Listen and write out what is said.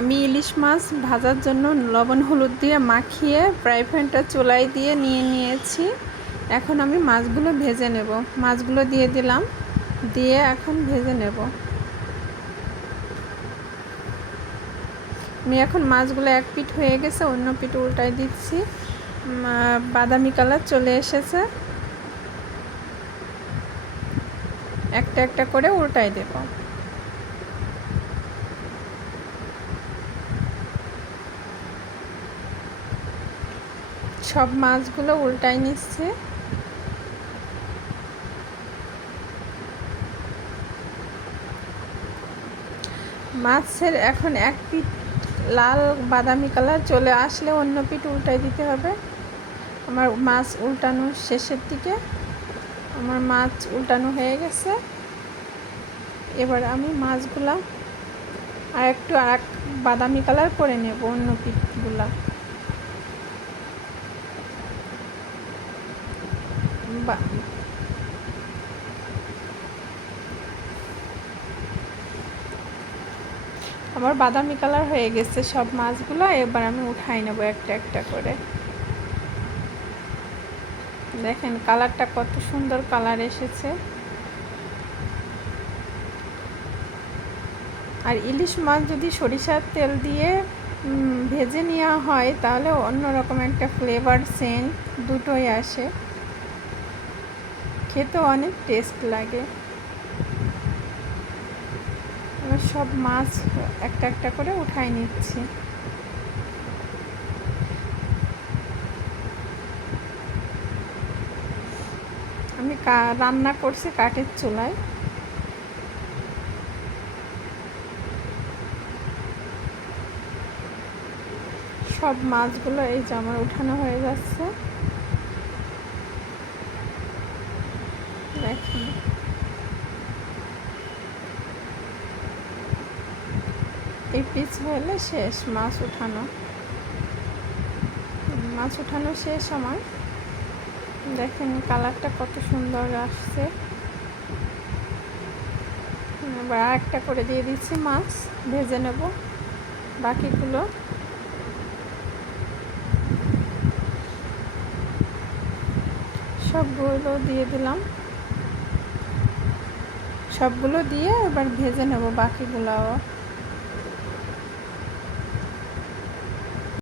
আমি ইলিশ মাছ ভাজার জন্য লবণ হলুদ দিয়ে মাখিয়ে ফ্রাই প্যানটা চুলায় দিয়ে নিয়ে নিয়েছি। এখন আমি মাছগুলো ভেজে নেব। মাছগুলো দিয়ে দিলাম, দিয়ে এখন ভেজে নেব। আমি এখন মাছগুলো এক পিঠ হয়ে গেছে, অন্য পিঠ উল্টাই দিচ্ছি। বাদামি কালার চলে এসেছে। একটা একটা করে উল্টাই দেব। সব মাছগুলো উল্টাই নিচ্ছে। মাছের এখন এক পিঠ লাল বাদামি কালার চলে আসলে অন্য পিঠ উল্টাই দিতে হবে। আমার মাছ উল্টানো শেষের দিকে, আমার মাছ উল্টানো হয়ে গেছে। এবার আমি মাছগুলা আর একটু বাদামি কালার করে নেব অন্য পিঠগুলা। আমার বাদামি কালার হয়ে গেছে সব মাছগুলো। এবার আমি উঠাই নেব একটা একটা করে। দেখেন কালারটা কত সুন্দর কালার এসেছে। আর ইলিশ মাছ যদি সরিষার তেল দিয়ে ভেজে নেওয়া হয় তাহলে অন্যরকম একটা ফ্লেভার, সেন্ট দুটোই আসে, খেতে অনেক টেস্ট লাগে। এবার সব মাছ একটা একটা করে উঠাই নিচ্ছি। আমি রান্না করছি কাঠের চুলায়। সব মাছগুলো এই যে আমার উঠানো হয়ে যাচ্ছে। দেখুন এই পিস হলে শেষ মাছ উঠানো। মাছ উঠানো শেষ আমার। দেখেন কালারটা কত সুন্দর আসছে। এবার আরেকটা করে দিয়ে দিচ্ছি মাছ, ভেজে নেব বাকিগুলো। সবগুলো দিয়ে দিলাম। সবগুলো দিয়ে এবার ভেজে নেব বাকিগুলোও।